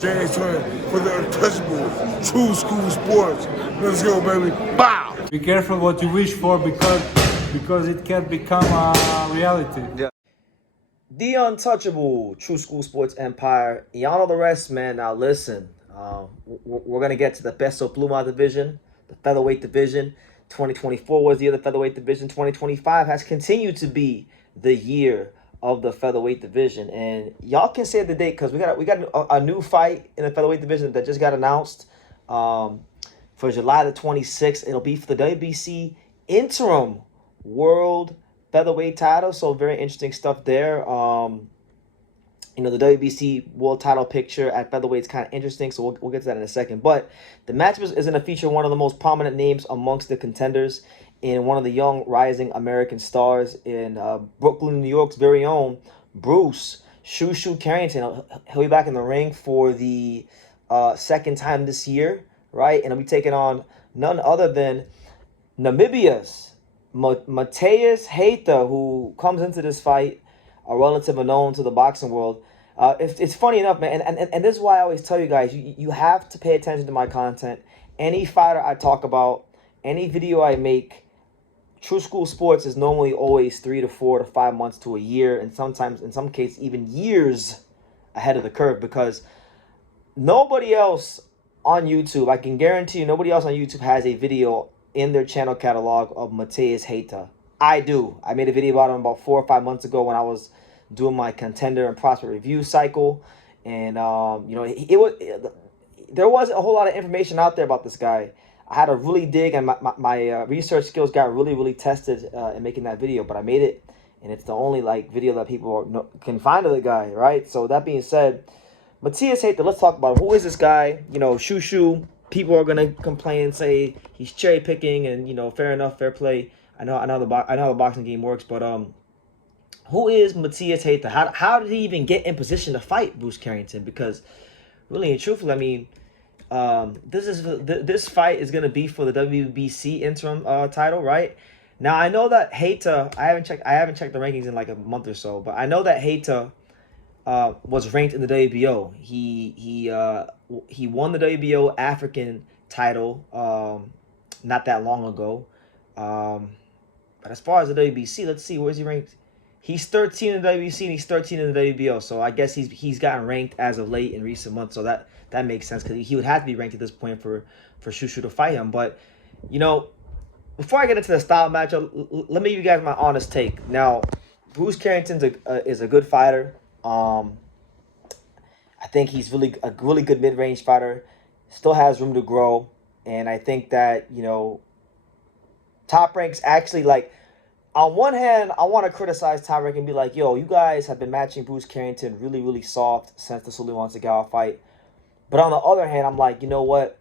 James Turner for the untouchable True School Sports. Let's go, baby. Bow! Be careful what you wish for because it can become a reality. Yeah. The untouchable True School Sports Empire. Y'all know the rest, man. Now listen, we're going to get to the Peso Pluma division, the featherweight division. 2024 was the year of the featherweight division. 2025 has continued to be the year of the featherweight division. And y'all can say the date because we got a new fight in the featherweight division that just got announced for July the 26th. It'll be for the WBC interim world featherweight title. So very interesting stuff there. The WBC world title picture at featherweight is kind of interesting, so we'll get to that in a second. But the match is going to feature one of the most prominent names amongst the contenders in one of the young rising American stars in Brooklyn, New York's very own Bruce Shoo Carrington. He'll be back in the ring for the second time this year, right? And he'll be taking on none other than Namibia's Mateus Heita, who comes into this fight a relative unknown to the boxing world. It's funny enough, man, and this is why I always tell you guys, you have to pay attention to my content. Any fighter I talk about, any video I make, True School Sports is normally always 3 to 4 to 5 months to a year, and sometimes, in some cases, even years ahead of the curve, because nobody else on YouTube, I can guarantee you, nobody else on YouTube has a video in their channel catalog of Mateus Heita. I do. I made a video about him about 4 or 5 months ago when I was doing my contender and prospect review cycle, and there wasn't a whole lot of information out there about this guy. I had to really dig, and my research skills got really tested in making that video, but I made it, and it's the only video that people can find of the guy, right? So that being said, Mateus Heita, let's talk about him. Who is this guy? Shoo. People are gonna complain and say he's cherry picking, and fair enough, fair play. I know how the boxing game works, but who is Mateus Heita? How did he even get in position to fight Bruce Carrington? Because really and truthfully, I mean, this fight is gonna be for the WBC interim title, right? Now I know that Heita, I haven't checked the rankings in like a month or so, but I know that Heita was ranked in the WBO. He won the WBO African title not that long ago. But as far as the WBC, let's see, where's he ranked? He's 13 in the WBC and he's 13 in the WBO. So I guess he's gotten ranked as of late in recent months. So that makes sense because he would have to be ranked at this point for Shoo to fight him. But before I get into the style matchup, let me give you guys my honest take. Now, Bruce Carrington is a good fighter. I think he's a really good mid-range fighter. Still has room to grow, and I think that Top Rank's actually, on one hand, I want to criticize Top Rank and be like, yo, you guys have been matching Bruce Carrington really soft since the Sullivan Segawa fight. But on the other hand, I'm like, you know what?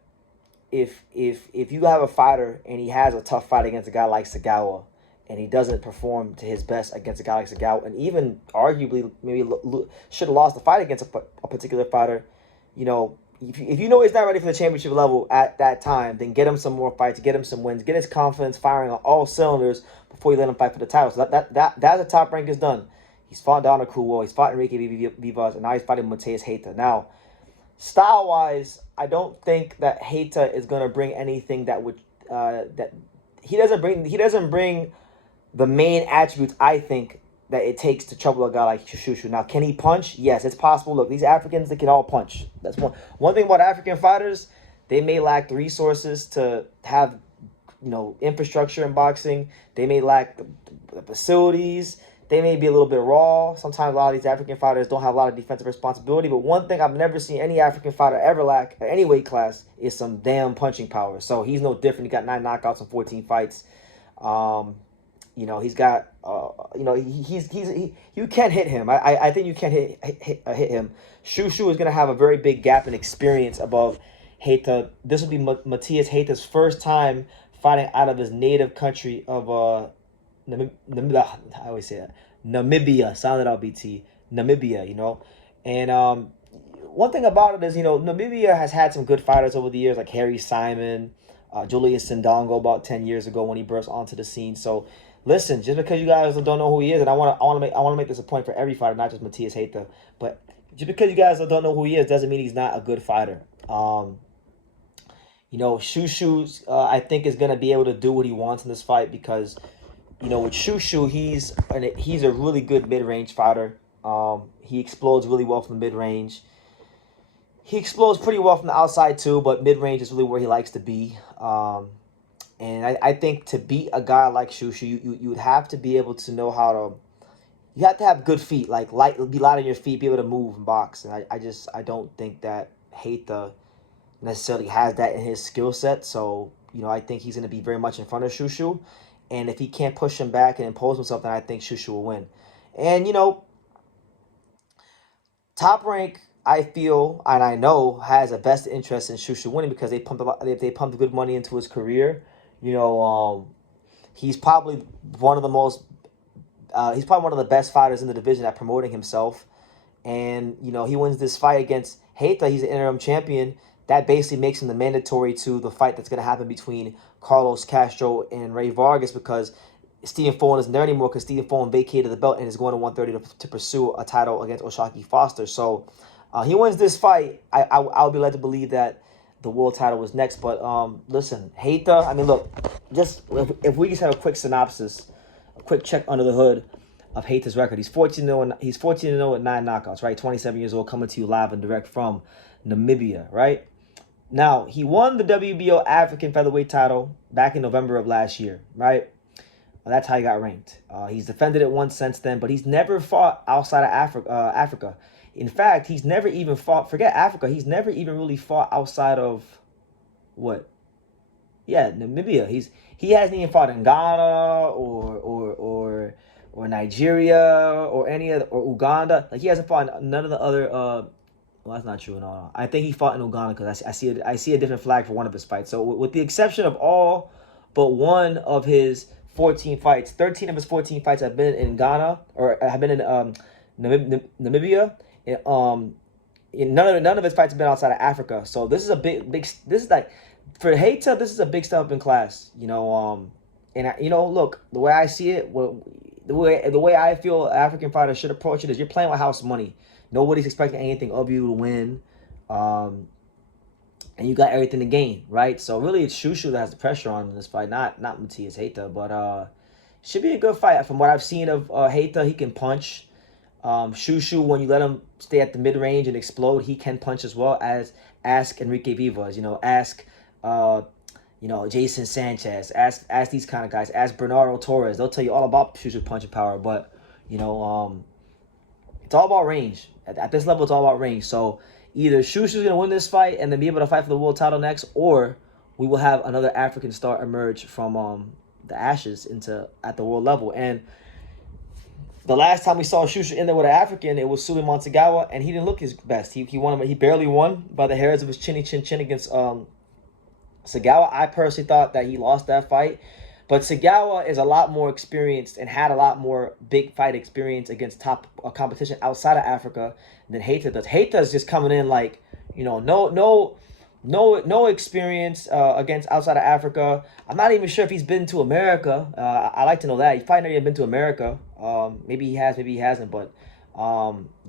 If you have a fighter and he has a tough fight against a guy like Segawa, and he doesn't perform to his best against a guy like Segawa, and even arguably maybe should have lost the fight against a particular fighter, if you know he's not ready for the championship level at that time, then get him some more fights, get him some wins, get his confidence firing on all cylinders before you let him fight for the title. So that's the Top Rank is done. He's fought Donna Kuwo, he's fought Enrique Vivas, and now he's fighting Mateus Heita. Now, style-wise, I don't think that Heita is going to bring anything that would that he doesn't bring the main attributes, I think, that it takes to trouble a guy like Shoo. Now, can he punch? Yes, it's possible. Look, these Africans, they can all punch. That's one thing about African fighters. They may lack the resources to have, infrastructure in boxing. They may lack the facilities. They may be a little bit raw. Sometimes a lot of these African fighters don't have a lot of defensive responsibility. But one thing I've never seen any African fighter ever lack at any weight class is some damn punching power. So he's no different. He got 9 knockouts in 14 fights. He's got, you can't hit him. I think you can't hit him. Shoo is going to have a very big gap in experience above Heita. This will be Mateus Heita's first time fighting out of his native country of Namibia. I always say that. Namibia. Sound it out, BT. Namibia, And one thing about it is, Namibia has had some good fighters over the years, like Harry Simon, Julius Sindongo about 10 years ago when he burst onto the scene. So, listen, just because you guys don't know who he is, and I want to make this a point for every fighter, not just Mateus Heita, but just because you guys don't know who he is doesn't mean he's not a good fighter. You know, Shushu, I think, is going to be able to do what he wants in this fight because, you know, with Shushu, he's a really good mid-range fighter. He explodes really well from the mid-range. He explodes pretty well from the outside too, but mid-range is really where he likes to be. And I think to beat a guy like Shushu, you would have to be able to know how to. You have to have good feet, like be light on your feet, be able to move and box. And I don't think that Heita necessarily has that in his skill set. So, you know, I think he's going to be very much in front of Shushu. And if he can't push him back and impose himself, then I think Shushu will win. And, you know, Top Rank, I feel and I know has a vested interest in Shushu winning because they pumped good money into his career. You know, he's probably one of the most he's probably one of the best fighters in the division at promoting himself. And, you know, he wins this fight against Heita. He's an interim champion. That basically makes him the mandatory to the fight that's going to happen between Carlos Castro and Ray Vargas because Stephen Fulton isn't there anymore because Stephen Fulton vacated the belt and is going to 130 to pursue a title against O'Shaquie Foster. So he wins this fight. I'll be led to believe that the world title was next. But listen, Heita, I mean, look, just if we just have a quick synopsis, a quick check under the hood of Heita's record. He's 14-0 with 9 knockouts, right? 27 years old, coming to you live and direct from Namibia, right? Now, he won the WBO African Featherweight title back in November of last year, right? Well, that's how he got ranked. He's defended it once since then, but he's never fought outside of Africa. In fact, he's never even fought, forget Africa, he's never even really fought outside of, what? Yeah, Namibia. He hasn't even fought in Ghana or Nigeria or any other, or Uganda. Like, he hasn't fought none of the other, well, that's not true. No. I think he fought in Uganda because I see a different flag for one of his fights. So with the exception of all but one of his 14 fights, 13 of his 14 fights have been in Ghana or have been in Namibia. None of his fights have been outside of Africa. So this is a big. This is like, for Heita, this is a big step up in class. You know, look, the way I see it, the way I feel African fighters should approach it is you're playing with house money. Nobody's expecting anything of you to win. And you got everything to gain, right? So really it's Shushu that has the pressure on in this fight, not Mateus Heita. But should be a good fight. From what I've seen of Heita, he can punch. Shushu, when you let him stay at the mid-range and explode, he can punch as well. As ask Enrique Vivas, you know, ask Jason Sanchez, ask these kind of guys, ask Bernardo Torres. They'll tell you all about Shushu's punching power. But, you know, it's all about range. At this level, it's all about range. So either Shushu's going to win this fight and then be able to fight for the world title next, or we will have another African star emerge from the ashes at the world level. And the last time we saw Shushu in there with an African, it was Suleiman Tagawa, and he didn't look his best. He barely won by the hairs of his chinny chin against Sagawa. I personally thought that he lost that fight. But Sagawa is a lot more experienced and had a lot more big fight experience against top competition outside of Africa than Heita does. Heita is just coming in like, you know, no experience against outside of Africa. I'm not even sure if he's been to America. I like to know that. He probably never even been to America. Maybe he has, maybe he hasn't. But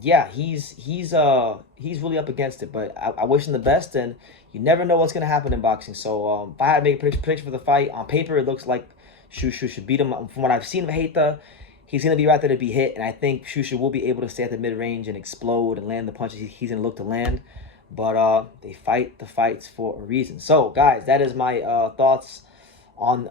yeah, he's really up against it. But I wish him the best, and you never know what's going to happen in boxing. So if I had to make a prediction for the fight, on paper, it looks like Shushu should beat him. From what I've seen of Heita, he's going to be right there to be hit. And I think Shushu will be able to stay at the mid-range and explode and land the punches he's going to look to land. But they fight the fights for a reason. So, guys, that is my thoughts on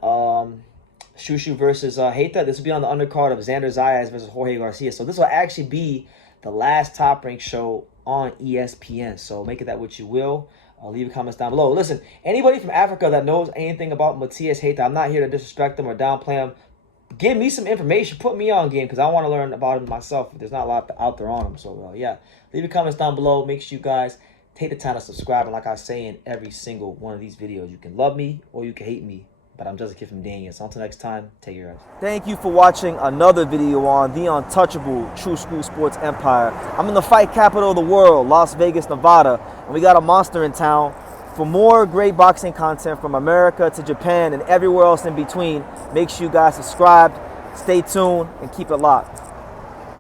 Shushu versus Heita. This will be on the undercard of Xander Zayas versus Jorge Garcia. So this will actually be the last Top Rank show on ESPN. So make it that what you will. Leave your comments down below. Listen, anybody from Africa that knows anything about Mateus Heita, I'm not here to disrespect him or downplay him. Give me some information. Put me on game because I want to learn about him myself. There's not a lot out there on him. So, yeah, leave your comments down below. Make sure you guys take the time to subscribe. And like I say in every single one of these videos, you can love me or you can hate me. But I'm just a kid from Daniel. So until next time, take care, guys. Thank you for watching another video on the untouchable True School Sports Empire. I'm in the fight capital of the world, Las Vegas, Nevada. And we got a monster in town. For more great boxing content from America to Japan and everywhere else in between, make sure you guys subscribe, stay tuned, and keep it locked.